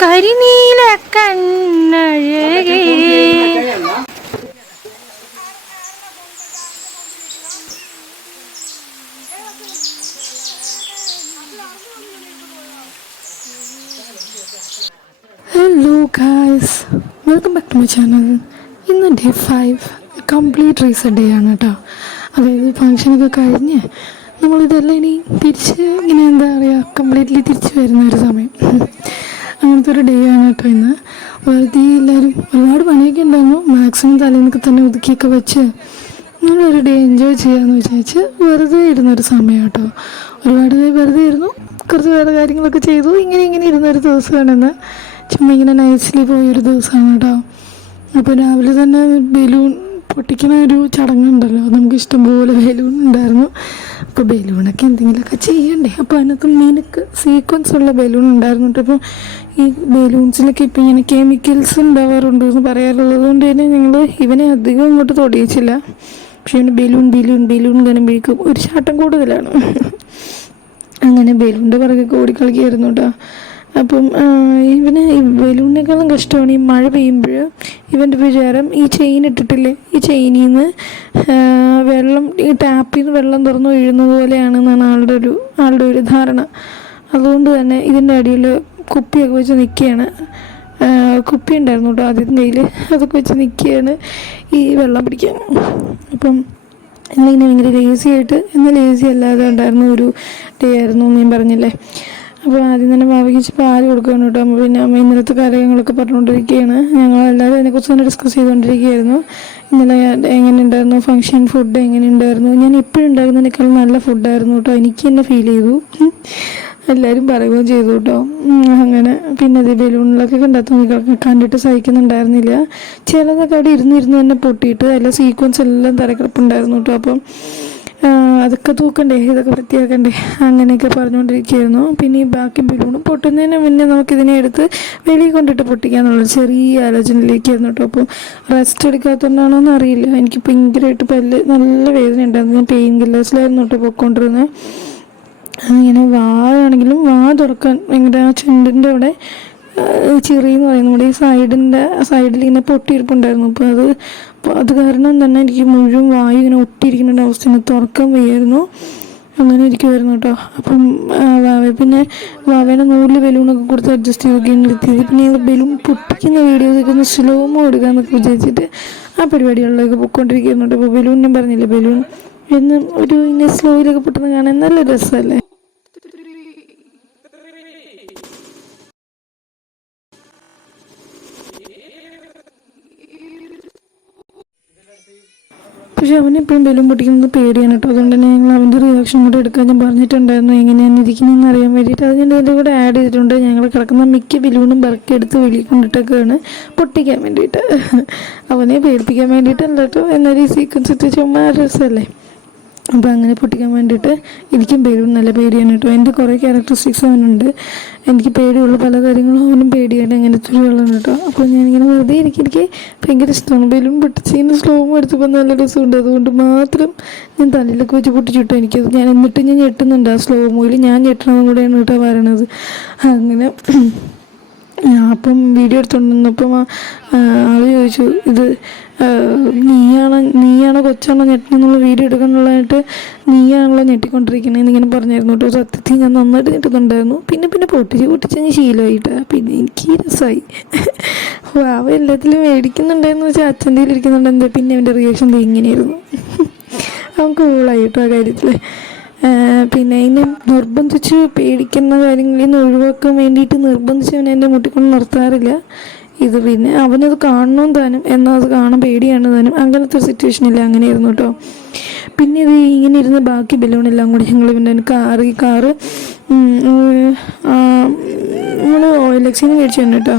കരിനീല കണ്ണഴകേ. Hello guys, welcome back to my channel. ഇന്ന് ഡേ 5 കംപ്ലീറ്റ് റീസെറ്റ് ഡേ ആണ് കേട്ടോ. അതായത് ഫങ്ഷനൊക്കെ കഴിഞ്ഞ് നമ്മളിതെല്ലാം ഇനി തിരിച്ച് ഇങ്ങനെ എന്താ പറയുക കംപ്ലീറ്റ്ലി തിരിച്ച് വരുന്ന ഒരു സമയം. അങ്ങനത്തെ ഒരു ഡേ ആണ് കേട്ടോ ഇന്ന്. വെറുതെ എല്ലാവരും ഒരുപാട് പണിയൊക്കെ ഉണ്ടായിരുന്നു. മാക്സിമം തലേന്നൊക്കെ തന്നെ ഒതുക്കിയൊക്കെ വെച്ച് നല്ലൊരു ഡേ എൻജോയ് ചെയ്യാമെന്ന് വിചാരിച്ച് വെറുതെ ഇരുന്നൊരു സമയം കേട്ടോ. ഒരുപാട് വെറുതെ ഇരുന്നു, കുറച്ച് വേറെ കാര്യങ്ങളൊക്കെ ചെയ്തു. ഇങ്ങനെ ഇരുന്നൊരു ദിവസമാണെന്ന്. ചുമ്മാ ഇങ്ങനെ നൈസ്ലി പോയൊരു ദിവസമാണ് കേട്ടോ. അപ്പോൾ രാവിലെ തന്നെ ബലൂൺ പൊട്ടിക്കുന്ന ഒരു ചടങ്ങുണ്ടല്ലോ, നമുക്ക് ഇഷ്ടംപോലെ ബലൂൺ ഉണ്ടായിരുന്നു. അപ്പോൾ ബലൂണൊക്കെ എന്തെങ്കിലുമൊക്കെ ചെയ്യണ്ടേ. അപ്പോൾ അതിനകത്ത് മീനൊക്കെ സീക്വൻസ് ഉള്ള ബലൂൺ ഉണ്ടായിരുന്നു കേട്ടോ. അപ്പോൾ ഈ ബലൂൺസിലൊക്കെ ഇപ്പം ഇങ്ങനെ കെമിക്കൽസ് ഉണ്ടാവാറുണ്ട് എന്ന് പറയാറുള്ളത് കൊണ്ട് തന്നെ ഞങ്ങൾ ഇവനെ അധികം ഇങ്ങോട്ട് തൊടിയിച്ചില്ല. പക്ഷേ ഇവന് ബലൂൺ കാണുമ്പോഴേക്കും ഒരു ചാട്ടം കൂടുതലാണ്. അങ്ങനെ ബലൂണിൻ്റെ പുറകെ ഓടിക്കളിക്കായിരുന്നു കേട്ടോ. അപ്പം ഇവന് ഈ ബലൂണിനേക്കാളും കഷ്ടമാണ് ഈ മഴ പെയ്യുമ്പോൾ ഇവൻ്റെ വിചാരം ഈ ചെയിൻ ഇട്ടിട്ടില്ലേ, ഈ ചെയിനിൽ നിന്ന് വെള്ളം ഈ ടാപ്പിൽ നിന്ന് വെള്ളം തുറന്നു വീഴുന്നത് പോലെയാണെന്നാണ് ആളുടെ ഒരു ധാരണ. അതുകൊണ്ട് തന്നെ ഇതിൻ്റെ അടിയിൽ കുപ്പിയൊക്കെ വെച്ച് നിൽക്കുകയാണ്. കുപ്പി ഉണ്ടായിരുന്നു കേട്ടോ ആദ്യം കയ്യിൽ, അതൊക്കെ വെച്ച് നിൽക്കുകയാണ് ഈ വെള്ളം പിടിക്കാൻ. അപ്പം എന്നിങ്ങനെ ഭയങ്കര ലേസി ആയിട്ട്, എന്നാൽ ലേസി അല്ലാതെ ഉണ്ടായിരുന്ന ഒരു ഡേ ആയിരുന്നു ഞാൻ പറഞ്ഞില്ലേ. അപ്പോൾ ആദ്യം തന്നെ ഭാവിക്ക് പാല് കൊടുക്കുകയാണ് കേട്ടോ. പിന്നെ അമ്മ ഇന്നലത്തെ കാര്യങ്ങളൊക്കെ പറഞ്ഞുകൊണ്ടിരിക്കുകയാണ്. ഞങ്ങളെല്ലാവരും അതിനെക്കുറിച്ച് തന്നെ ഡിസ്കസ് ചെയ്തുകൊണ്ടിരിക്കുകയായിരുന്നു. ഇന്നലെ എങ്ങനെ ഉണ്ടായിരുന്നു ഫങ്ഷൻ, ഫുഡ് എങ്ങനെ ഉണ്ടായിരുന്നു. ഞാൻ എപ്പോഴും ഉണ്ടായിരുന്നതിനേക്കാളും നല്ല ഫുഡായിരുന്നു കേട്ടോ, എനിക്ക് തന്നെ ഫീൽ ചെയ്തു. എല്ലാവരും പറയുകയും ചെയ്തു കേട്ടോ. അങ്ങനെ പിന്നെ അത് ബലൂണിലൊക്കെ കണ്ടിട്ട് സഹിക്കുന്നുണ്ടായിരുന്നില്ല. ചിലതൊക്കെ അവിടെ ഇരുന്ന് തന്നെ പൊട്ടിയിട്ട് അതിലെ സീക്വൻസ് എല്ലാം തരക്കിടപ്പുണ്ടായിരുന്നു കേട്ടോ. അപ്പം അതൊക്കെ തൂക്കണ്ടേ, ഇതൊക്കെ വൃത്തിയാക്കണ്ടേ, അങ്ങനെയൊക്കെ പറഞ്ഞുകൊണ്ടിരിക്കുകയായിരുന്നു. പിന്നെ ഈ ബാക്കി ബലൂണും പൊട്ടുന്നതിന് മുന്നേ നമുക്കിതിനെ എടുത്ത് വെളിയിൽ കൊണ്ടിട്ട് പൊട്ടിക്കാന്നുള്ളത് ചെറിയ ആലോചനയിലേക്കായിരുന്നു കേട്ടോ. അപ്പോൾ റെസ്റ്റ് എടുക്കാത്തതുകൊണ്ടാണോ എന്ന് അറിയില്ല, എനിക്ക് ഭയങ്കരമായിട്ട് പല്ല് നല്ല വേദന ഉണ്ടായിരുന്നു. ഞാൻ പെയിൻ കില്ലേഴ്സിലായിരുന്നു കേട്ടോ പോയിക്കൊണ്ടിരുന്നത്. ഇങ്ങനെ വായാണെങ്കിലും തുറക്കാൻ ഭയങ്കര ആ ചുണ്ടിൻ്റെ അവിടെ ചിറിയെന്ന് പറയുന്നു, നമ്മുടെ ഈ സൈഡിൽ ഇങ്ങനെ പൊട്ടിയിരിപ്പുണ്ടായിരുന്നു. അപ്പോൾ അത് കാരണം തന്നെ എനിക്ക് മുഴുവൻ വായു ഇങ്ങനെ ഒട്ടിയിരിക്കുന്ന അവസ്ഥ, തുറക്കാൻ വയ്യായിരുന്നു. അങ്ങനെ ഇരിക്കുമായിരുന്നു കേട്ടോ. അപ്പം പിന്നെ വാവേനെ നൂല് ബലൂണൊക്കെ കൊടുത്ത് അഡ്ജസ്റ്റ് ചെയ്തൊക്കെയാണ് നിർത്തിയത്. പിന്നെ ഞങ്ങൾ ബലൂൺ പൊട്ടിക്കുന്ന വീഡിയോസൊക്കെ ഒന്ന് സ്ലോമോ എടുക്കാമെന്നൊക്കെ വിചാരിച്ചിട്ട് ആ പരിപാടികളിലൊക്കെ പൊയ്ക്കൊണ്ടിരിക്കുന്നുണ്ട്. അപ്പോൾ ബലൂൺ ഞാൻ പറഞ്ഞില്ലേ, ബലൂൺ എന്നും ഒരു ഇങ്ങനെ സ്ലോയിലൊക്കെ പൊട്ടുന്ന കാണാൻ നല്ല രസമല്ലേ. പക്ഷെ അവനെപ്പോഴും ബലൂൺ പൊട്ടിക്കുന്നത് പേടിയാണ് കേട്ടോ. അതുകൊണ്ട് തന്നെ ഞങ്ങൾ അവൻ്റെ റിയാക്ഷൻ കൂടെ എടുക്കാൻ ഞാൻ പറഞ്ഞിട്ടുണ്ടായിരുന്നു, എങ്ങനെയാണ് ഇരിക്കുന്നതെന്ന് അറിയാൻ വേണ്ടിയിട്ട്. അത് ഞാൻ ഇതിൻ്റെ കൂടെ ആഡ് ചെയ്തിട്ടുണ്ട്. ഞങ്ങൾ കിടക്കുന്ന മിക്ക ബലൂണും ബറക്കി എടുത്ത് വെളിയിൽ കൊണ്ടിട്ടൊക്കെയാണ് പൊട്ടിക്കാൻ വേണ്ടിയിട്ട്. അവനെ പേടിപ്പിക്കാൻ വേണ്ടിയിട്ടല്ല കേട്ടോ, എന്നാലും ഈ സീക്വൻസ് ഇട്ട് ചുമ്മാ രസമല്ലേ. അപ്പോൾ അങ്ങനെ പൊട്ടിക്കാൻ വേണ്ടിയിട്ട് എനിക്കും ബലൂൺ നല്ല പേടിയാണ് കേട്ടോ. എൻ്റെ കുറേ ക്യാരക്ടറിസ്റ്റിക്സ് അവനുണ്ട്. എനിക്ക് പേടിയുള്ള പല കാര്യങ്ങളും അവനും പേടിയാണ്, അങ്ങനത്തെ ഒരു വെള്ളം കേട്ടോ. അപ്പോൾ ഞാനിങ്ങനെ വെറുതെ എനിക്ക് ഭയങ്കര ഇഷ്ടമാണ് ബലൂൺ പൊട്ടിച്ചതിന് സ്ലോമോ എടുത്തപ്പോൾ നല്ല രസമുണ്ട്. അതുകൊണ്ട് മാത്രം ഞാൻ തലയിലൊക്കെ വെച്ച് പൊട്ടിച്ചിട്ടോ. എനിക്കത് എന്നിട്ട് ഞാൻ ഞെട്ടുന്നുണ്ട്. ആ സ്ലോമോയിൽ ഞാൻ ഞെട്ടണമെന്നും കൂടെയാണ് കേട്ടോ പറയണത്. അങ്ങനെ അപ്പം വീഡിയോ എടുത്തുകൊണ്ടിരുന്നപ്പം ആൾ ചോദിച്ചു, ഇത് നീയാണോ കൊച്ചാണോ ഞെട്ടണമെന്നുള്ള വീഡിയോ എടുക്കാനുള്ളതായിട്ട് നീയാണല്ലോ ഞെട്ടിക്കൊണ്ടിരിക്കണേ എന്നിങ്ങനെ പറഞ്ഞായിരുന്നു കേട്ടോ. സത്യത്തിൽ ഞാൻ നന്നായിട്ട് ഞെട്ടുന്നുണ്ടായിരുന്നു. പിന്നെ പൊട്ടിച്ച് ശീലമായിട്ട് പിന്നെ എനിക്ക് രസമായി. അവ എല്ലാത്തിലും മേടിക്കുന്നുണ്ടായെന്ന് വെച്ചാൽ അച്ഛൻ്റെ ഇരിക്കുന്നുണ്ടെങ്കിൽ പിന്നെ അവൻ്റെ റിയാക്ഷൻ ഇങ്ങനെയായിരുന്നു. അവൻ കൂളായി കേട്ടോ ആ കാര്യത്തിൽ. പിന്നെ അതിനെ നിർബന്ധിച്ച് പേടിക്കുന്ന കാര്യങ്ങളിൽ നിന്ന് ഒഴിവാക്കാൻ വേണ്ടിയിട്ട് നിർബന്ധിച്ച് അവനെ എൻ്റെ മുട്ടിക്കൊണ്ട് നിർത്താറില്ല. ഇത് പിന്നെ അവനത് കാണണം താനും, എന്നാൽ അത് കാണാൻ പേടിയാണ് താനും, അങ്ങനത്തെ ഒരു സിറ്റുവേഷനില്ല. അങ്ങനെയായിരുന്നു കേട്ടോ. പിന്നെ ഇത് ഇങ്ങനെ ഇരുന്ന് ബാക്കി ബലൂണെല്ലാം കൂടി ഞങ്ങൾ പിന്നെ ഈ കാറ് നമ്മൾ OLX-ന് മേടിച്ചു തന്നെ കേട്ടോ.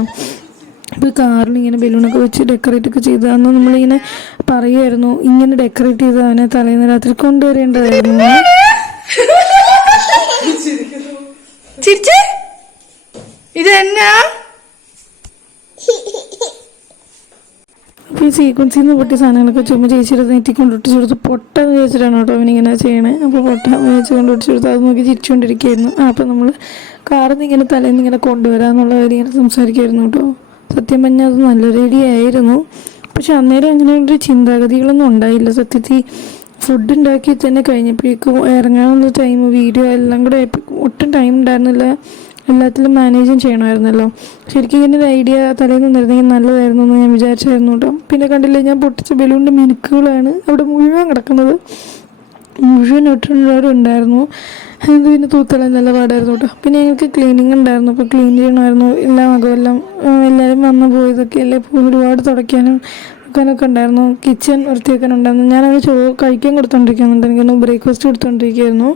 ഇപ്പോൾ കാറിൽ ഇങ്ങനെ ബലൂണൊക്കെ വെച്ച് ഡെക്കറേറ്റ് ഒക്കെ ചെയ്താന്ന് നമ്മളിങ്ങനെ പറയുമായിരുന്നു. ഇങ്ങനെ ഡെക്കറേറ്റ് ചെയ്ത് അവനെ തലേന്ന് രാത്രി കൊണ്ടുവരേണ്ടതായിരുന്നു. ഇത് എന്നാ? അപ്പോൾ സീക്വൻസിൽ നിന്ന് പൊട്ടിയ സാധനങ്ങളൊക്കെ ചുമ്മാ ചേച്ചിയുടെ നെറ്റി കൊണ്ടിട്ട് കൊടുത്ത് പൊട്ടെന്ന് ചോദിച്ചിട്ടാണ് കേട്ടോ അവനിങ്ങനെ ചെയ്യണേ. അപ്പോൾ പൊട്ട വെച്ച് കൊണ്ടിട്ട് കൊടുത്ത് അത് നോക്കി ചിരിച്ചുകൊണ്ടിരിക്കുകയായിരുന്നു. അപ്പോൾ നമ്മൾ കാറിൽ നിന്ന് ഇങ്ങനെ തലേന്ന് ഇങ്ങനെ കൊണ്ടുവരാമെന്നുള്ള കാര്യം ഇങ്ങനെ സംസാരിക്കുമായിരുന്നു കേട്ടോ. സത്യം പറഞ്ഞാൽ അത് നല്ലൊരു ഐഡിയ ആയിരുന്നു. പക്ഷെ അന്നേരം അങ്ങനെ ഒരു ചിന്താഗതികളൊന്നും ഉണ്ടായില്ല. സത്യത്തിൽ ഫുഡ് ഉണ്ടാക്കി തന്നെ കഴിഞ്ഞപ്പോഴേക്കും ഇറങ്ങാനുള്ള ടൈം, വീഡിയോ എല്ലാം കൂടെ ഒട്ടും ടൈം ഉണ്ടായിരുന്നില്ല. എല്ലാത്തിലും മാനേജും ചെയ്യണമായിരുന്നല്ലോ. ശരിക്കും ഇങ്ങനെ ഒരു ഐഡിയ തലേന്ന് നിന്നിരുന്നെങ്കിൽ നല്ലതായിരുന്നു എന്ന് ഞാൻ വിചാരിച്ചായിരുന്നു കേട്ടോ. പിന്നെ കണ്ടില്ലേ, ഞാൻ പൊട്ടിച്ച ബലൂണിൻ്റെ മിനുക്കുകളാണ് അവിടെ മുഴുവൻ കിടക്കുന്നത്. മുഴുവൻ ഇട്ടുള്ളവരുണ്ടായിരുന്നു. അത് പിന്നെ തൂത്തളം നല്ല പാടായിരുന്നു കേട്ടോ. പിന്നെ ഞങ്ങൾക്ക് ക്ലീനിങ് ഉണ്ടായിരുന്നു. അപ്പോൾ ക്ലീൻ ചെയ്യണമായിരുന്നു എല്ലാ മകമെല്ലാം. എല്ലാവരും വന്നു പോയതൊക്കെ അല്ലേ, ഒരുപാട് തുടയ്ക്കാനും വെക്കാനൊക്കെ ഉണ്ടായിരുന്നു. കിച്ചൺ വൃത്തിയാക്കാനുണ്ടായിരുന്നു. ഞാനത് കഴിക്കാൻ കൊടുത്തോണ്ടിരിക്കുന്നുണ്ട്. എനിക്കൊന്ന് ബ്രേക്ക്ഫാസ്റ്റ് കൊടുത്തോണ്ടിരിക്കുകയായിരുന്നു.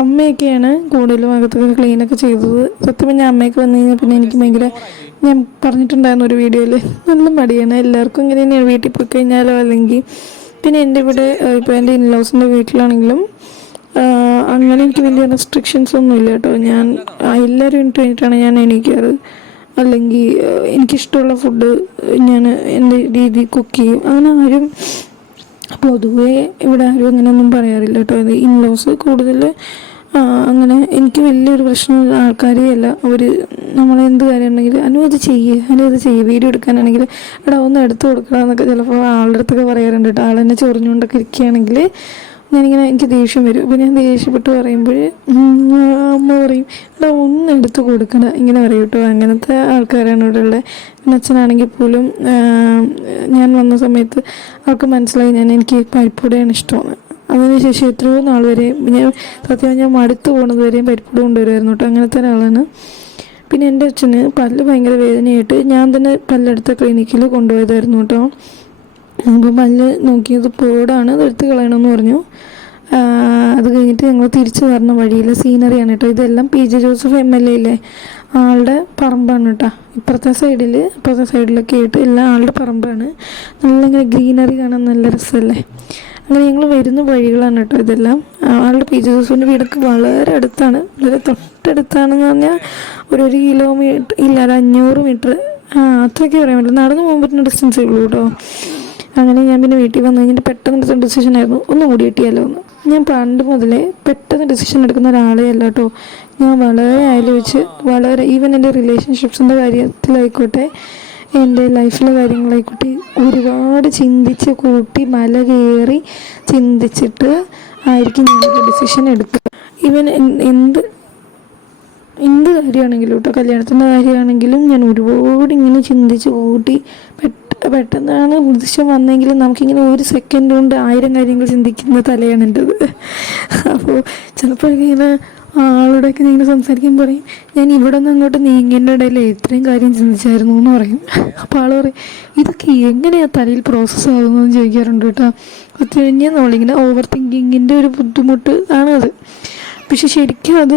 അമ്മയൊക്കെയാണ് കൂടുതലും അകത്തൊക്കെ ക്ലീനൊക്കെ ചെയ്തത്. സത്യം പറഞ്ഞാൽ അമ്മയൊക്കെ വന്നു കഴിഞ്ഞാൽ പിന്നെ എനിക്ക് ഭയങ്കര, ഞാൻ പറഞ്ഞിട്ടുണ്ടായിരുന്നു ഒരു വീഡിയോയിൽ, നല്ല മടിയാണ്. എല്ലാവർക്കും ഇങ്ങനെ തന്നെയാണ്, വീട്ടിൽ പോയി കഴിഞ്ഞാലോ അല്ലെങ്കിൽ പിന്നെ എൻ്റെ ഇവിടെ ഇപ്പോൾ എൻ്റെ ഇൻലോസിൻ്റെ വീട്ടിലാണെങ്കിലും അങ്ങനെ എനിക്ക് വലിയ റെസ്ട്രിക്ഷൻസ് ഒന്നും ഇല്ല കേട്ടോ. ഞാൻ എല്ലാവരും ഇട്ട് കഴിഞ്ഞിട്ടാണ് ഞാൻ എണീക്കാറ്. അല്ലെങ്കിൽ എനിക്കിഷ്ടമുള്ള ഫുഡ് ഞാൻ എൻ്റെ രീതി കുക്ക് ചെയ്യും. അങ്ങനെ ആരും പൊതുവേ ഇവിടെ ആരും അങ്ങനെയൊന്നും പറയാറില്ല കേട്ടോ. അത് ഇൻലോസ് കൂടുതൽ അങ്ങനെ എനിക്ക് വലിയൊരു പ്രശ്നമുള്ള ആൾക്കാരേ അല്ല. അവർ നമ്മളെന്ത് കാര്യം ഉണ്ടെങ്കിൽ അത് ചെയ്യുക, വീഡിയോ എടുക്കാനാണെങ്കിൽ എടാ ഒന്ന് എടുത്ത് കൊടുക്കണം എന്നൊക്കെ ചിലപ്പോൾ ആളുടെ അടുത്തൊക്കെ പറയാറുണ്ട് കേട്ടോ. ആളെന്നെ ചൊറിഞ്ഞുകൊണ്ടൊക്കെ ഇരിക്കുകയാണെങ്കിൽ ഞാനിങ്ങനെ എനിക്ക് ദേഷ്യം വരും. അപ്പോൾ ഞാൻ ദേഷ്യപ്പെട്ട് പറയുമ്പോൾ അമ്മ പറയും എടാ ഒന്ന് എടുത്ത് കൊടുക്കണം, ഇങ്ങനെ പറയും കേട്ടോ. അങ്ങനത്തെ ആൾക്കാരാണ് ഇവിടെ ഉള്ളത്. പിന്നെ അച്ഛനാണെങ്കിൽ പോലും ഞാൻ വന്ന സമയത്ത് അവർക്ക് മനസ്സിലായി എനിക്ക് പരിപ്പുവടയാണ് ഇഷ്ടമാണ്. അതിനുശേഷം എത്രയോ നാൾ വരെ ഞാൻ മടുത്തു പോകുന്നത് വരെയും പരിപ്പുവട കൊണ്ടുവരുമായിരുന്നു കേട്ടോ. അങ്ങനത്തെ ഒരാളാണ്. പിന്നെ എൻ്റെ അച്ഛന് പല്ല് ഭയങ്കര വേദനയായിട്ട് ഞാൻ തന്നെ പല്ലെടുത്ത ക്ലിനിക്കിൽ കൊണ്ടുപോയതായിരുന്നു കേട്ടോ. അപ്പോൾ പല്ല് നോക്കിയത് പോടാണ്, അത് എടുത്ത് കളയണമെന്ന് പറഞ്ഞു. അത് കഴിഞ്ഞിട്ട് ഞങ്ങൾ തിരിച്ചു വരുന്ന വഴിയിലെ സീനറിയാണ് കേട്ടോ. ഇതെല്ലാം പി ജെ ജോസഫ് MLA ഇല്ലേ, ആളുടെ പറമ്പാണ് കേട്ടോ. ഇപ്പുറത്തെ സൈഡിലൊക്കെ ആയിട്ട് എല്ലാം ആളുടെ പറമ്പാണ്. നല്ല ഇങ്ങനെ ഗ്രീനറി കാണാൻ നല്ല രസമല്ലേ. അങ്ങനെ ഞങ്ങൾ വരുന്ന വഴികളാണ് കേട്ടോ ഇതെല്ലാം. ആളുടെ പി ജെ ജോസഫിൻ്റെ വീടൊക്കെ വളരെ അടുത്താണ്, വളരെ തൊട്ടടുത്താണെന്ന് പറഞ്ഞാൽ ഒരു കിലോമീറ്റർ ഇല്ല, 500 മീറ്റർ അത്രയൊക്കെ പറയാൻ പറ്റില്ല. നടന്നു പോകാൻ പറ്റുന്ന ഡിസ്റ്റൻസേ ഉള്ളൂ കേട്ടോ. അങ്ങനെ ഞാൻ പിന്നെ വീട്ടിൽ വന്നു കഴിഞ്ഞിട്ട് പെട്ടെന്ന് എടുത്ത ഡിസിഷനായിരുന്നു ഒന്നും കൂടി കിട്ടിയാലോ എന്ന്. ഞാൻ പണ്ട് മുതലേ പെട്ടെന്ന് ഡിസിഷൻ എടുക്കുന്ന ഒരാളെ അല്ല കേട്ടോ. ഞാൻ വളരെ ആലോചിച്ച് ഈവൻ എൻ്റെ റിലേഷൻഷിപ്സിൻ്റെ കാര്യത്തിലായിക്കോട്ടെ, എൻ്റെ ലൈഫിലെ കാര്യങ്ങളായിക്കോട്ടെ, ഒരുപാട് ചിന്തിച്ച് കൂട്ടി മല കയറി ചിന്തിച്ചിട്ട് ആയിരിക്കും ഞാനൊരു ഡിസിഷൻ എടുക്കുക. ഈവൻ എന്ത് കാര്യമാണെങ്കിലും കേട്ടോ, കല്യാണത്തിൻ്റെ കാര്യമാണെങ്കിലും ഞാൻ ഒരുപാട് ഇങ്ങനെ ചിന്തിച്ച് കൂട്ടി പെട്ടെന്നാണ് ഉദ്ദേശം വന്നെങ്കിലും നമുക്കിങ്ങനെ ഒരു സെക്കൻഡ് കൊണ്ട് 1000 കാര്യങ്ങൾ ചിന്തിക്കുന്ന തലയാണ് എൻ്റെത്. അപ്പോൾ ചിലപ്പോഴൊക്കെ ഇങ്ങനെ ആളോടൊക്കെ ഇങ്ങനെ സംസാരിക്കുമ്പോൾ പറയും ഞാൻ ഇവിടെ നിന്ന് അങ്ങോട്ട് നീങ്ങേണ്ട ഇടയിൽ ഇത്രയും കാര്യം ചിന്തിച്ചായിരുന്നു എന്ന് പറയും. അപ്പോൾ ആൾ പറയും ഇതൊക്കെ എങ്ങനെയാണ് തലയിൽ പ്രോസസ്സ് ആകുന്നതെന്ന് ചോദിക്കാറുണ്ട് കേട്ടോ. ഒത്തിരിഞ്ഞ് നമ്മളിങ്ങനെ ഓവർ തിങ്കിങ്ങിൻ്റെ ഒരു ബുദ്ധിമുട്ട് ആണത്. പക്ഷെ ശരിക്കും അത്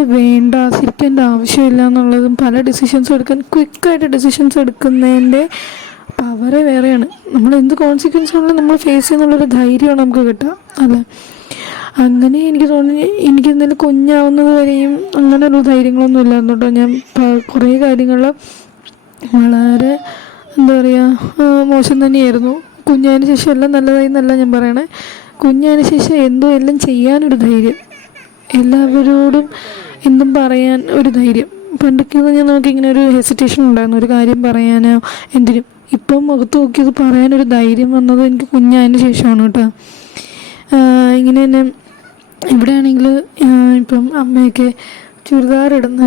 ശരിക്കും ആവശ്യമില്ല എന്നുള്ളതും, പല ഡിസിഷൻസും ക്വിക്കായിട്ട് ഡിസിഷൻസ് എടുക്കുന്നതിൻ്റെ പവറ് വേറെയാണ്. നമ്മൾ എന്ത് കോൺസിക്വൻസ് ആണെങ്കിലും നമ്മൾ ഫേസ് ചെയ്യുന്നുള്ളൊരു ധൈര്യമാണ് നമുക്ക് കിട്ടുക അല്ലേ. അങ്ങനെ എനിക്ക് തോന്നി, എനിക്ക് എന്തെങ്കിലും കുഞ്ഞാവുന്നത് വരെയും അങ്ങനെ ഒരു ധൈര്യങ്ങളൊന്നും ഇല്ലായിരുന്നു കേട്ടോ. ഞാൻ കുറേ കാര്യങ്ങൾ വളരെ മോശം തന്നെയായിരുന്നു. കുഞ്ഞതിന് ശേഷം എല്ലാം നല്ലതായി എന്നല്ല ഞാൻ പറയണേ. കുഞ്ഞതിന് ശേഷം എല്ലാം ചെയ്യാനൊരു ധൈര്യം, എല്ലാവരോടും എന്തും പറയാൻ ഒരു ധൈര്യം. പണ്ടൊക്കെ ഞാൻ നമുക്കിങ്ങനെ ഒരു ഹെസിറ്റേഷൻ ഉണ്ടായിരുന്നു ഒരു കാര്യം പറയാനോ എന്തിനും. ഇപ്പം മുഖത്ത് നോക്കിയത് പറയാനൊരു ധൈര്യം വന്നത് എനിക്ക് കുഞ്ഞതിന് ശേഷമാണ് കേട്ടോ. ഇങ്ങനെ തന്നെ ഇവിടെ ആണെങ്കിൽ ഇപ്പം അമ്മയൊക്കെ ചുരിദാർ ഇടുന്ന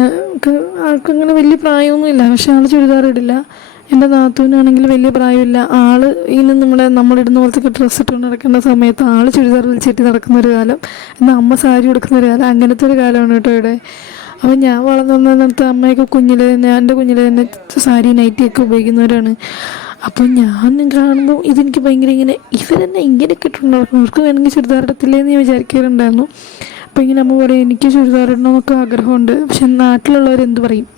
ആൾക്കങ്ങനെ വലിയ പ്രായമൊന്നുമില്ല, പക്ഷെ ആൾ ചുരിദാർ ഇടില്ല. എൻ്റെ നാത്തൂനാണെങ്കിൽ വലിയ പ്രായമില്ല. ഇങ്ങനെ നമ്മളിടുന്ന പോലത്തെ ഡ്രസ്സ് ഇട്ടുകൊണ്ട് നടക്കേണ്ട സമയത്ത് ആൾ ചുരിദാർ വലിച്ചിട്ട് നടക്കുന്നൊരു കാലം, എന്നാൽ അമ്മ സാരി ഉടുക്കുന്നൊരു കാലം, അങ്ങനത്തെ ഒരു കാലമാണ് കേട്ടോ ഇവിടെ. അപ്പോൾ ഞാൻ വളർന്നു വന്നിടത്ത് അമ്മയൊക്കെ എൻ്റെ കുഞ്ഞിലെ തന്നെ സാരി നൈറ്റിയൊക്കെ ഉപയോഗിക്കുന്നവരാണ്. അപ്പോൾ ഞാൻ കാണുമ്പോൾ ഇതെനിക്ക് ഭയങ്കര ഇവരെന്നെ ഇങ്ങനെയൊക്കെ ഇട്ടുണ്ടായിരുന്നു, അവർക്ക് വേണമെങ്കിൽ ചുരിദാർ ഇടത്തില്ലേന്ന് ഞാൻ വിചാരിക്കാറുണ്ടായിരുന്നു. അപ്പോൾ ഇങ്ങനെ അമ്മ പറയും എനിക്ക് ചുരിദാർ ഇടണമെന്നൊക്കെ ആഗ്രഹമുണ്ട്, പക്ഷെ നാട്ടിലുള്ളവരെന്ത് പറയും.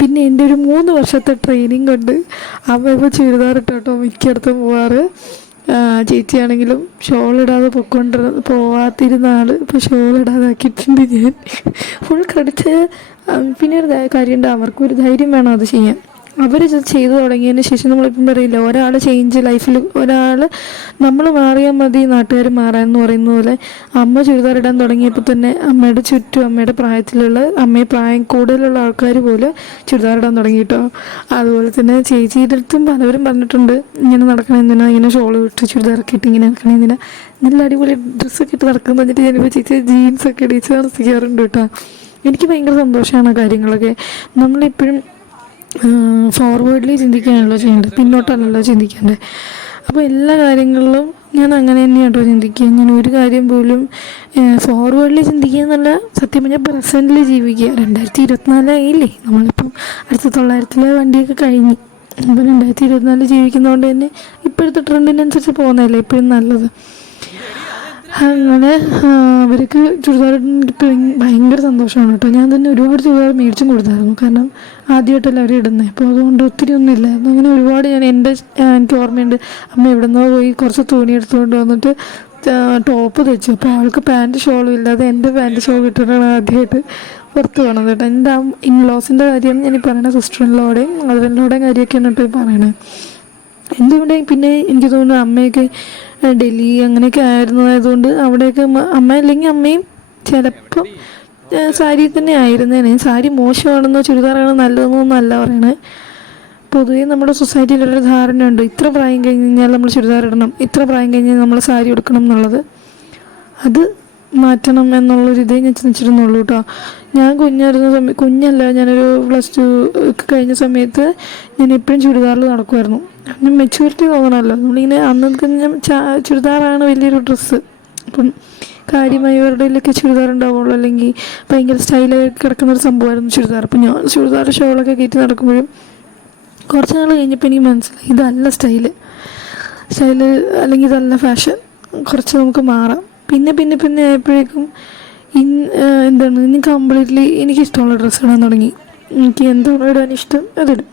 പിന്നെ എൻ്റെ ഒരു 3 വർഷത്തെ ട്രെയിനിങ് കൊണ്ട് അമ്മ ഇപ്പോൾ ചുരിദാർ ഇട്ടോ മിക്കയിടത്തും പോവാറ്. ചേച്ചിയാണെങ്കിലും ഷോളിടാതെ പോവാത്തിരുന്ന ആൾ ഇപ്പോൾ ഷോളിടാതെ ആക്കിയിട്ടുണ്ട്. ഞാൻ ഫുൾ ക്രെഡിറ്റ്. പിന്നെ ഒരു കാര്യമുണ്ട്, അവർക്കൊരു ധൈര്യം വേണം അത് ചെയ്യാൻ. അവർ ചെയ്തു തുടങ്ങിയതിന് ശേഷം നമ്മളിപ്പം പറയില്ല, ഒരാൾ ചേഞ്ച് ലൈഫിൽ ഒരാൾ നമ്മൾ മാറിയാൽ മതി നാട്ടുകാർ മാറാമെന്ന് പറയുന്ന പോലെ അമ്മ ചുരിദാർ ഇടാൻ തുടങ്ങിയപ്പോൾ തന്നെ അമ്മയുടെ ചുറ്റും അമ്മയുടെ പ്രായത്തിലുള്ള അമ്മയെ പ്രായം കൂടുതലുള്ള ആൾക്കാർ പോലും ചുരിദാർ ഇടാൻ തുടങ്ങി കേട്ടോ. അതുപോലെ തന്നെ ചേച്ചിയുടെ അടുത്തും പലവരും പറഞ്ഞിട്ടുണ്ട്, ഇങ്ങനെ നടക്കണമെന്തിനാ, ഇങ്ങനെ ഷോള് വിട്ട് ചുരിദാറൊക്കെ ഇട്ട് ഇങ്ങനെ നടക്കണമെന്തിനാ, നല്ല അടിപൊളി ഡ്രസ്സൊക്കെ ഇട്ട് നടക്കുന്നു പറഞ്ഞിട്ട് ഞാനിപ്പോൾ ചേച്ചി ജീൻസൊക്കെ ഇടിച്ച് നടത്തിക്കാറുണ്ട് കേട്ടോ. എനിക്ക് ഭയങ്കര സന്തോഷമാണ് കാര്യങ്ങളൊക്കെ. നമ്മളിപ്പോഴും ഫോർവേഡിൽ ചിന്തിക്കുകയാണല്ലോ ചെയ്യേണ്ടത്, പിന്നോട്ടല്ലല്ലോ ചിന്തിക്കേണ്ടത്. അപ്പോൾ എല്ലാ കാര്യങ്ങളിലും ഞാൻ അങ്ങനെ തന്നെയാണ് കേട്ടോ ചിന്തിക്കുക. ഞാൻ ഒരു കാര്യം പോലും ഫോർവേഡിൽ ചിന്തിക്കുക എന്നല്ല, സത്യം പറഞ്ഞാൽ പ്രസൻറ്റിൽ ജീവിക്കുക. 2024 ആയില്ലേ, നമ്മളിപ്പം 1900 വണ്ടിയൊക്കെ കഴിഞ്ഞ്, അപ്പോൾ 2024 ജീവിക്കുന്നതുകൊണ്ട് തന്നെ ഇപ്പോഴത്തെ ട്രെൻഡിനനുസരിച്ച് പോകുന്നതല്ലേ എപ്പോഴും നല്ലത്. അങ്ങനെ അവർക്ക് ചുരിദാർ എനിക്ക് ഭയങ്കര സന്തോഷമാണ് കേട്ടോ. ഞാൻ തന്നെ ഒരുപാട് ചുരിദാർ മേടിച്ചും കൊടുത്തായിരുന്നു, കാരണം ആദ്യമായിട്ടല്ല അവർ ഇടുന്നത്. അപ്പോൾ അതുകൊണ്ട് ഒത്തിരി ഒന്നും ഇല്ലായിരുന്നു. അങ്ങനെ ഒരുപാട് എനിക്ക് ഓർമ്മയുണ്ട്, അമ്മ എവിടെ നിന്നോ പോയി കുറച്ച് തുണി എടുത്തുകൊണ്ട് വന്നിട്ട് ടോപ്പ് തെച്ചു. അപ്പോൾ അവൾക്ക് പാൻറ്റ് ഷോളും ഇല്ലാതെ എൻ്റെ പാൻറ്റ് ഷോൾ ഇട്ടിട്ടാണ് ആദ്യമായിട്ട് പുറത്ത് പോകണത് കേട്ടോ. എൻ്റെ ഇൻലോസിൻ്റെ കാര്യം ഞാൻ ഈ പറയണ സിസ്റ്ററിനോടെയും മദറിനോടെയും കാര്യമൊക്കെയാണ് കേട്ടോ ഈ പറയണത്. എൻ്റെ ഇവിടെ പിന്നെ എനിക്ക് തോന്നുന്നു അമ്മയൊക്കെ ഡൽഹി അങ്ങനെയൊക്കെ ആയിരുന്നതായതുകൊണ്ട് അവിടെയൊക്കെ അമ്മ അല്ലെങ്കിൽ അമ്മയും ചിലപ്പം സാരി തന്നെ ആയിരുന്നേനെ. സാരി മോശമാണെന്നോ ചുരിദാറാണോ നല്ലതെന്നോ അല്ല പറയണേ. പൊതുവേ നമ്മുടെ സൊസൈറ്റിയിലൊരു ധാരണയുണ്ട്, ഇത്ര പ്രായം കഴിഞ്ഞ് കഴിഞ്ഞാൽ നമ്മൾ ചുരിദാർ ഇടണം, ഇത്ര പ്രായം കഴിഞ്ഞാൽ നമ്മൾ സാരി എടുക്കണം എന്നുള്ളത്. അത് മാറ്റണം എന്നുള്ളൊരിതേ ഞാൻ ചിന്തിച്ചിരുന്നുള്ളൂ കേട്ടോ. ഞാൻ കുഞ്ഞായിരുന്ന കുഞ്ഞല്ല, ഞാനൊരു +2 ഒക്കെ കഴിഞ്ഞ സമയത്ത് ഞാൻ എപ്പോഴും ചുരിദാറിൽ നടക്കുമായിരുന്നു. അങ്ങനെ മെച്യൂരിറ്റി തോന്നണമല്ലോ, നമ്മളിങ്ങനെ അന്ന് ചുരിദാറാണ് വലിയൊരു ഡ്രസ്സ്. അപ്പം കാര്യമായവരുടെയിലൊക്കെ ചുരിദാർ ഉണ്ടാവുള്ളൂ, അല്ലെങ്കിൽ ഭയങ്കര സ്റ്റൈലായി കിടക്കുന്നൊരു സംഭവമായിരുന്നു ചുരിദാർ. അപ്പം ഞാൻ ചുരിദാർ ഷോളൊക്കെ കയറ്റി നടക്കുമ്പോഴും കുറച്ച് നാൾ കഴിഞ്ഞപ്പോൾ എനിക്ക് മനസ്സിലായി ഇതല്ല സ്റ്റൈല് അല്ലെങ്കിൽ ഇതല്ല ഫാഷൻ, കുറച്ച് നമുക്ക് മാറാം. പിന്നെ ആയപ്പോഴേക്കും ഇനി കംപ്ലീറ്റ്ലി എനിക്കിഷ്ടമുള്ള ഡ്രസ്സ് ഇടാൻ തുടങ്ങി. എനിക്ക് എന്താണോ ഇടാൻ ഇഷ്ടം അതിടും.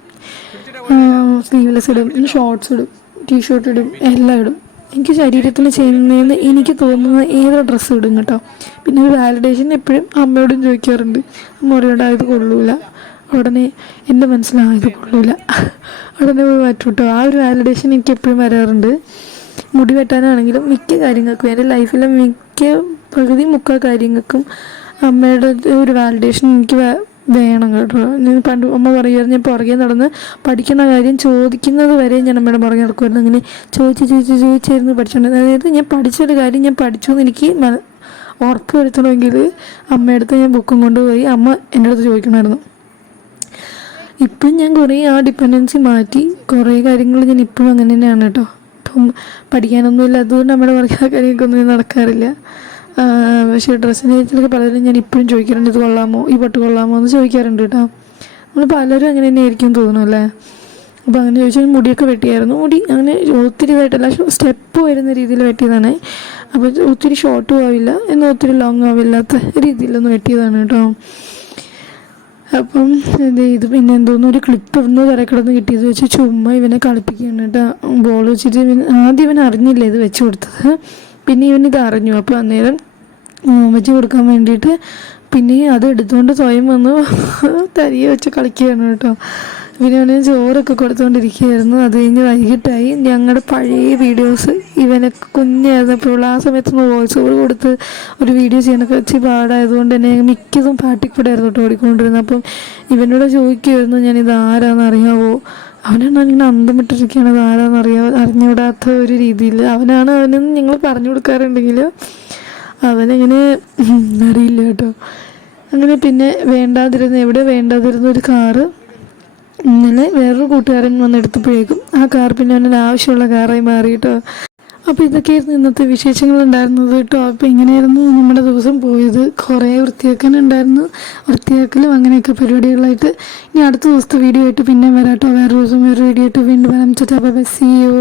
സ്ലീവ്ലെസ് ഇടും, ഷോർട്ട്സ് ഇടും, ടീഷർട്ട് ഇടും, എല്ലാം ഇടും. എനിക്ക് ശരീരത്തിന് ചെയ്യുന്നതെന്ന് എനിക്ക് തോന്നുന്ന ഏതോ ഡ്രസ്സ് ഇടും കേട്ടോ. പിന്നെ ഒരു വാലിഡേഷൻ എപ്പോഴും അമ്മയോടും ചോദിക്കാറുണ്ട്. അമ്മ പറയോടാ ഇത് കൊള്ളൂല, ഉടനെ എൻ്റെ മനസ്സിലായത് കൊള്ളൂല, ഉടനെ പോയി മാറ്റും കേട്ടോ. ആ ഒരു വാലിഡേഷൻ എനിക്ക് എപ്പോഴും വരാറുണ്ട്. മുടി വെട്ടാനാണെങ്കിലും മിക്ക കാര്യങ്ങൾക്കും, എൻ്റെ ലൈഫിലെ പകുതി മുക്കാൽ കാര്യങ്ങൾക്കും അമ്മയുടെ ഒരു വാലിഡേഷൻ എനിക്ക് വേണം കേട്ടോ. ഞാൻ പണ്ട് അമ്മ പറയുമായിരുന്നു, ഞാൻ പുറകെ നടന്ന് പഠിക്കുന്ന കാര്യം ചോദിക്കുന്നത് വരെ ഞാൻ അമ്മയുടെ പുറകെ നടക്കുമായിരുന്നു. അങ്ങനെ ചോദിച്ചായിരുന്നു പഠിച്ചോണ്ട്. അതായത് ഞാൻ പഠിച്ചൊരു കാര്യം ഞാൻ പഠിച്ചു എന്ന് എനിക്ക് ഉറപ്പ് വരുത്തണമെങ്കിൽ അമ്മയടുത്ത് ഞാൻ ബുക്കും കൊണ്ടുപോയി അമ്മ എൻ്റെ അടുത്ത് ചോദിക്കണമായിരുന്നു. ഇപ്പം ഞാൻ കുറേ ആ ഡിപ്പെൻഡൻസി മാറ്റി, കുറേ കാര്യങ്ങൾ ഞാൻ ഇപ്പോഴും അങ്ങനെ തന്നെയാണ് കേട്ടോ. ഇപ്പം പഠിക്കാനൊന്നുമില്ല, അതുകൊണ്ട് നമ്മുടെ പുറകെ ആ കാര്യങ്ങൾക്കൊന്നും നടക്കാറില്ല. പക്ഷേ ഡ്രസ്സിൻ്റെ കാര്യത്തിലൊക്കെ പലരും ഞാൻ ഇപ്പോഴും ചോദിക്കാറുണ്ട്, ഇത് കൊള്ളാമോ, ഈ പട്ട് കൊള്ളാമോ എന്ന് ചോദിക്കാറുണ്ട് കേട്ടോ. നമ്മൾ പലരും അങ്ങനെ തന്നെ ആയിരിക്കും തോന്നുന്നു അല്ലേ. അപ്പോൾ അങ്ങനെ ചോദിച്ചാൽ മുടിയൊക്കെ വെട്ടിയായിരുന്നു. മുടി അങ്ങനെ ഒത്തിരി ഇതായിട്ടല്ല, സ്റ്റെപ്പ് വരുന്ന രീതിയിൽ വെട്ടിയതാണ്. അപ്പോൾ ഒത്തിരി ഷോർട്ടും ആവില്ല എന്നാൽ ഒത്തിരി ലോങ്ങും ആവില്ലാത്ത രീതിയിലൊന്ന് വെട്ടിയതാണ് കേട്ടോ. അപ്പം ഇത് പിന്നെ എന്തോന്നും ഒരു ക്ലിപ്പ് ഒന്ന് തറക്കിടന്ന് കിട്ടിയത് വെച്ച് ചുമ്മാ ഇവനെ കളിപ്പിക്കുകയാണ് കേട്ടോ. ബോൾ വെച്ചിട്ട് ആദ്യം ഇവൻ അറിഞ്ഞില്ല ഇത് വെച്ച് കൊടുത്തത്, പിന്നെ ഇവനിത് അറിഞ്ഞു. അപ്പോൾ അന്നേരം വെച്ച് കൊടുക്കാൻ വേണ്ടിയിട്ട് പിന്നെ അത് എടുത്തുകൊണ്ട് സ്വയം വന്ന് തരിയെ വെച്ച് കളിക്കുകയാണ് കേട്ടോ. പിന്നെ അവന് ചോറൊക്കെ കൊടുത്തുകൊണ്ടിരിക്കുകയായിരുന്നു. അത് കഴിഞ്ഞ് വൈകിട്ടായി. ഞങ്ങളുടെ പഴയ വീഡിയോസ് ഇവനെ കുഞ്ഞായിരുന്നപ്പോഴുള്ള ആ സമയത്തൊന്ന് വോയിസ് ഓവർ കൊടുത്ത് ഒരു വീഡിയോ ചെയ്യാനൊക്കെ വെച്ച് പാടായതുകൊണ്ട് തന്നെ മിക്കതും പാട്ടിക്കൂടെ ആയിരുന്നു കേട്ടോ ഓടിക്കൊണ്ടിരുന്നത്. അപ്പം ഇവനോട് ചോദിക്കുമായിരുന്നു ഞാനിത് ആരാന്ന് അറിയാവോ. അവനാണ് ഇങ്ങനെ അന്തം വിട്ടിരിക്കുകയാണ്, അത് ആരാന്ന് അറിഞ്ഞുവിടാത്ത ഒരു രീതിയിൽ. അവനെന്ന് ഞങ്ങൾ പറഞ്ഞു കൊടുക്കാറുണ്ടെങ്കിൽ അവനങ്ങനെ അറിയില്ല കേട്ടോ. അങ്ങനെ പിന്നെ എവിടെ വേണ്ടാതിരുന്ന ഒരു കാറ് ഇന്നലെ വേറൊരു കൂട്ടുകാരൻ വന്നെടുത്തപ്പോഴേക്കും ആ കാർ പിന്നെ അവന് ആവശ്യമുള്ള കാറായി മാറി കേട്ടോ. അപ്പോൾ ഇതൊക്കെയായിരുന്നു ഇന്നത്തെ വിശേഷങ്ങളുണ്ടായിരുന്നത് കേട്ടോ. അപ്പോൾ ഇങ്ങനെയായിരുന്നു നമ്മുടെ ദിവസം പോയത്. കുറേ വൃത്തിയാക്കാനുണ്ടായിരുന്നു, വൃത്തിയാക്കലും അങ്ങനെയൊക്കെ പരിപാടികളായിട്ട്. ഇനി അടുത്ത ദിവസത്തെ വീഡിയോ ആയിട്ട് പിന്നെ വരാം കേട്ടോ. വേറെ ദിവസം വേറെ വീഡിയോ ആയിട്ട് വീണ്ടും വരാം. Bye, see U.